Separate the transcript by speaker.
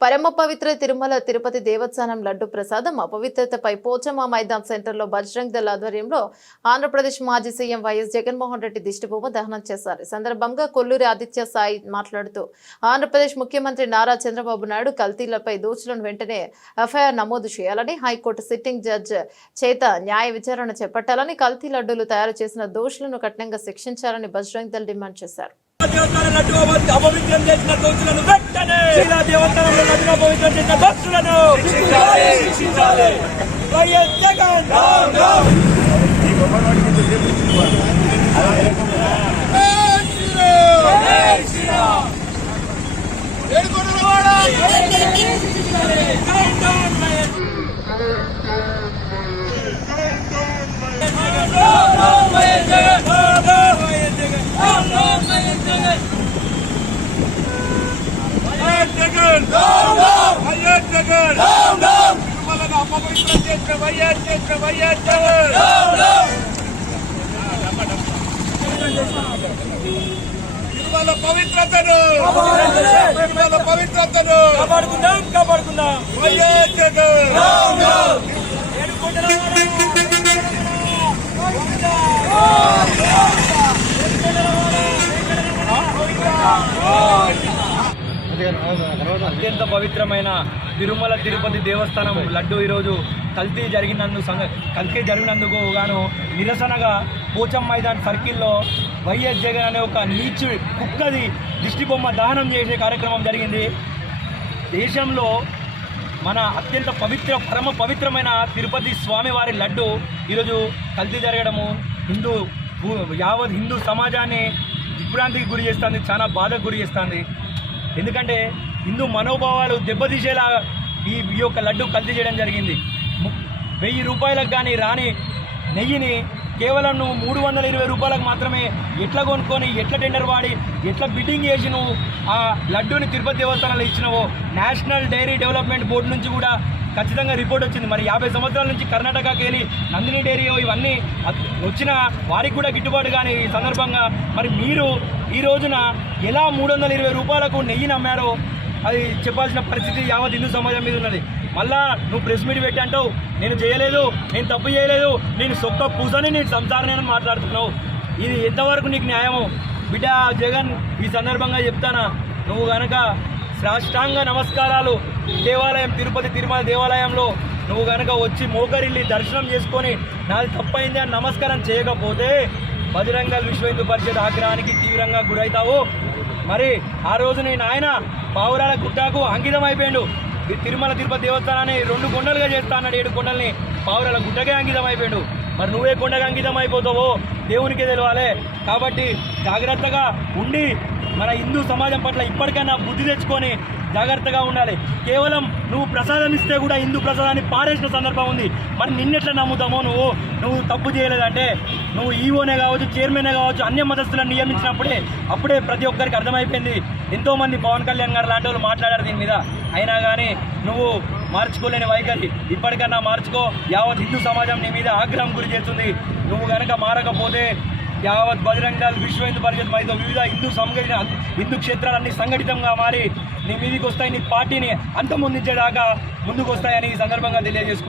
Speaker 1: పరమ పవిత్ర తిరుమల తిరుపతి దేవస్థానం లడ్డు ప్రసాదం అపవిత్రతపై పోచమ్మ మైదాన్ సెంటర్లో బజరంగ్ దళ ఆధ్వర్యంలో ఆంధ్రప్రదేశ్ మాజీ సీఎం వైఎస్ జగన్మోహన్ రెడ్డి దిష్టిబొమ్మ దహనం చేశారు. ఈ సందర్భంగా కొల్లూరి ఆదిత్య సాయి మాట్లాడుతూ ఆంధ్రప్రదేశ్ ముఖ్యమంత్రి నారా చంద్రబాబు నాయుడు కల్తీలపై దోషులను వెంటనే ఎఫ్ఐఆర్ నమోదు చేయాలని హైకోర్టు సిట్టింగ్ జడ్జ్ చేత న్యాయ విచారణ చేపట్టాలని కల్తీ లడ్డూలు తయారు చేసిన దోషులను కఠినంగా శిక్షించాలని బజరంగ్ దళ్ డిమాండ్ చేశారు.
Speaker 2: శిలా దేవస్థానంలో అపవిత్రం చేసిన దోషులను వైఎస్ జగన్!
Speaker 3: వైఎస్ జగన్ తిరుమలను అపవిత్రం చేసిన వైఎస్ చేసిన వైఎస్ జగన్. తిరుమల పవిత్రతను. తిరుమల పవిత్రతను.
Speaker 2: కాపాడుకుందాం కాపాడుకుందాం.
Speaker 3: వైఎస్ జగన్.
Speaker 2: అత్యంత పవిత్రమైన తిరుమల తిరుపతి దేవస్థానం లడ్డు ఈరోజు కల్తీ జరిగినందు కల్తీ జరిగినందుకు గాను నిరసనగా పోచం మైదాన్ సర్కిల్లో వైఎస్ జగన్ అనే ఒక నీచు కుక్కది దిష్టిబొమ్మ దహనం చేసే కార్యక్రమం జరిగింది. దేశంలో మన అత్యంత పవిత్ర పరమ పవిత్రమైన తిరుపతి స్వామివారి లడ్డు ఈరోజు కల్తీ జరగడము హిందూ యావత్ హిందూ సమాజాన్ని విభ్రాంతికి గురి చేస్తుంది చాలా బాధకు గురి చేస్తుంది. ఎందుకంటే హిందూ మనోభావాలు దెబ్బతీసేలా ఈ ఈ యొక్క లడ్డు కల్తీ చేయడం జరిగింది. వెయ్యి రూపాయలకు కానీ రాని నెయ్యిని కేవలం నువ్వు మూడు వందల ఇరవై రూపాయలకు మాత్రమే ఎట్లా కొనుక్కొని ఎట్లా టెండర్ వాడి ఎట్లా బిడ్డింగ్ చేసి నువ్వు ఆ లడ్డూని తిరుపతి దేవస్థానంలో ఇచ్చినవో నేషనల్ డైరీ డెవలప్మెంట్ బోర్డు నుంచి కూడా ఖచ్చితంగా రిపోర్ట్ వచ్చింది. మరి యాభై సంవత్సరాల నుంచి కర్ణాటకకి వెళ్ళి నందిని డైరీ ఇవన్నీ వచ్చిన వారికి కూడా గిట్టుబాటు కానీ ఈ సందర్భంగా మరి మీరు ఈ రోజున ఎలా మూడు వందల ఇరవై రూపాయలకు నెయ్యిని అమ్మారో అది చెప్పాల్సిన పరిస్థితి యావత్ హిందూ సమాజం మీద ఉన్నది. మళ్ళా నువ్వు ప్రెస్ మీట్ పెట్టి అంటావు నేను చేయలేదు నేను తప్పు చేయలేదు నేను సొక్క పూసని నేను సంసారని మాట్లాడుతున్నావు. ఇది ఎంతవరకు నీకు న్యాయము? బిడ్డ జగన్ ఈ సందర్భంగా చెప్తానా? నువ్వు గనక సాష్టాంగ నమస్కారాలు దేవాలయం తిరుపతి తిరుమల దేవాలయంలో నువ్వు గనక వచ్చి మోకరిల్లి దర్శనం చేసుకొని నాది తప్పైంది అని నమస్కారం చేయకపోతే బజరంగ విశ్వ హిందూ పరిషత్ ఆగ్రహానికి తీవ్రంగా గురవుతావు మరి ఆ రోజు నేను ఆయన పావురాల గుట్టకు అంకితం అయిపోయాడు. తిరుమల తిరుపతి దేవస్థానాన్ని రెండు కొండలుగా చేస్తా అన్నాడు. ఏడు కొండల్ని పావురాల గుట్టకే అంకితం అయిపోయాడు. మరి నువ్వే కొండగా అంకితం అయిపోతావో దేవునికే తెలియాలి కాబట్టి జాగ్రత్తగా ఉండి మన హిందూ సమాజం పట్ల ఇప్పటికైనా బుద్ధి తెచ్చుకొని జాగ్రత్తగా ఉండాలి. కేవలం నువ్వు ప్రసాదం ఇస్తే కూడా హిందూ ప్రసాదాన్ని పారేసిన సందర్భం ఉంది. మరి నిన్నెట్లా నమ్ముతామో నువ్వు? నువ్వు తప్పు చేయలేదంటే నువ్వు ఈవోనే కావచ్చు చైర్మనే కావచ్చు అన్య మతస్థులను నియమించినప్పుడే అప్పుడే ప్రతి ఒక్కరికి అర్థమైపోయింది. ఎంతోమంది పవన్ కళ్యాణ్ గారు లాంటి వాళ్ళు మాట్లాడారు దీని మీద. అయినా కానీ నువ్వు మార్చుకోలేని వైఖరి. ఇప్పటికన్నా మార్చుకో. యావత్ హిందూ సమాజం నీ మీద ఆగ్రహం గురి చేస్తుంది. నువ్వు కనుక మారకపోతే యావత్ బజరంగాల్ విశ్వ హిందూ పరిషత్ మరియు వివిధ హిందూ సంఘటన హిందూ క్షేత్రాలన్నీ సంఘటితంగా మారి నీ మీదికి వస్తాయి నీ పార్టీని అంతమొందించేదాకా ముందుకు వస్తాయని ఈ సందర్భంగా తెలియజేసుకుంటున్నాను.